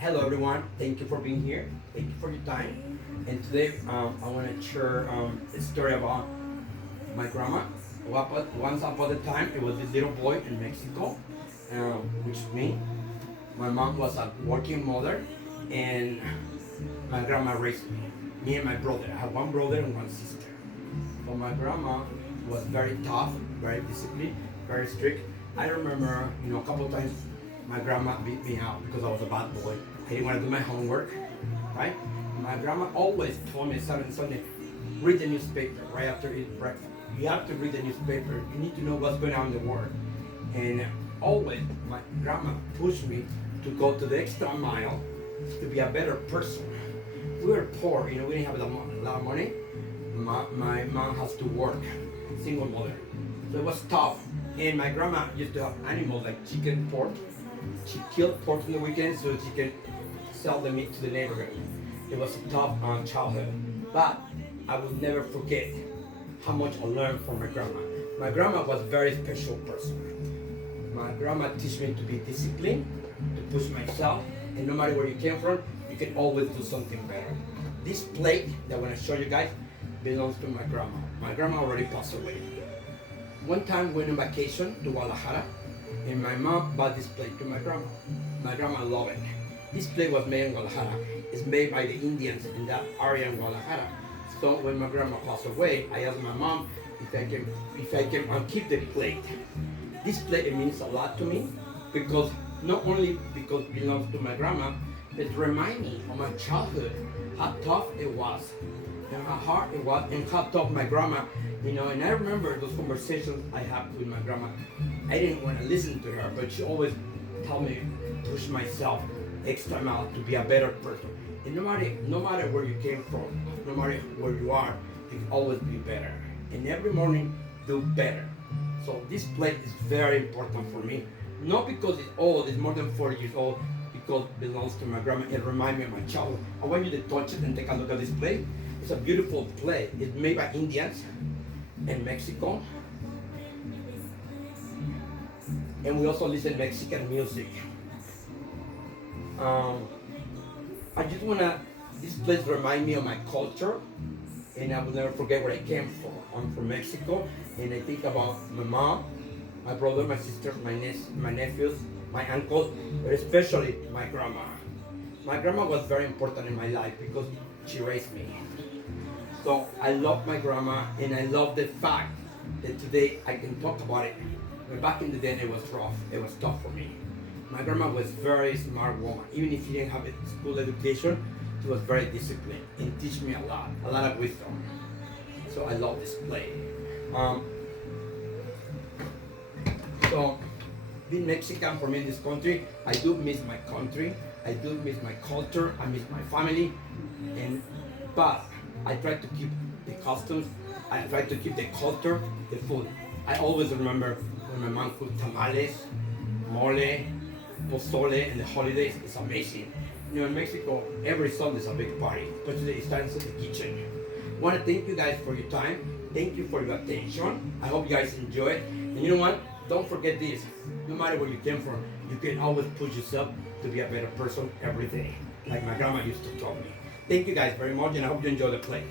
Hello everyone, thank you for being here. Thank you for your time. And today I want to share a story about my grandma. Once upon a time, it was this little boy in Mexico, which is me. My mom was a working mother, and my grandma raised me. Me and my brother. I have one brother and one sister. So my grandma was very tough, very disciplined, very strict. I remember, a couple of times my grandma beat me out because I was a bad boy. I didn't want to do my homework, right? My grandma always told me Saturday and Sunday, read the newspaper right after eating breakfast. You have to read the newspaper. You need to know what's going on in the world. And always my grandma pushed me to go to the extra mile to be a better person. We were poor, we didn't have a lot of money. My mom has to work, single mother. So it was tough. And my grandma used to have animals like chicken, pork. She killed pork on the weekends so she could sell the meat to the neighborhood. It was a tough childhood. But I will never forget how much I learned from my grandma. My grandma was a very special person. My grandma taught me to be disciplined, to push myself, and no matter where you came from, you can always do something better. This plate that I want to show you guys belongs to my grandma. My grandma already passed away. One time we went on vacation to Guadalajara, and my mom bought this plate to my grandma. My grandma loved it. This plate was made in Guadalajara. It's made by the Indians in that area in Guadalajara. So when my grandma passed away, I asked my mom if I can keep the plate. This plate, it means a lot to me because not only because it belongs to my grandma, but it reminds me of my childhood, how tough it was, and how hard it was, and how tough my grandma, and I remember those conversations I had with my grandma. I didn't want to listen to her, but she always told me to push myself extra mile to be a better person. And no matter where you came from, no matter where you are, you can always be better. And every morning, do better. So this plate is very important for me. Not because it's old, it's more than 40 years old, because it belongs to my grandma. It reminds me of my childhood. I want you to touch it and take a look at this plate. It's a beautiful plate. It's made by Indians in Mexico. And we also listen Mexican music. This place reminds me of my culture, and I will never forget where I came from. I'm from Mexico, and I think about my mom, my brother, my sisters, my nephews, my uncles, but especially my grandma. My grandma was very important in my life because she raised me. So I love my grandma, and I love the fact that today I can talk about it. But back in the day, it was rough. It was tough for me. My grandma was a very smart woman. Even if she didn't have a school education, she was very disciplined and teach me a lot of wisdom. So I love this play. So being Mexican for me in this country, I do miss my country. I do miss my culture. I miss my family. But I try to keep the customs. I try to keep the culture, the food. I always remember when my mom cooked tamales, mole, pozole, and the holidays. It's amazing. In Mexico, every Sunday is a big party, especially it starts in the kitchen. I want to thank you guys for your time. Thank you for your attention. I hope you guys enjoy it. And you know what? Don't forget this. No matter where you came from, you can always push yourself to be a better person every day, like my grandma used to tell me. Thank you guys very much, and I hope you enjoy the play.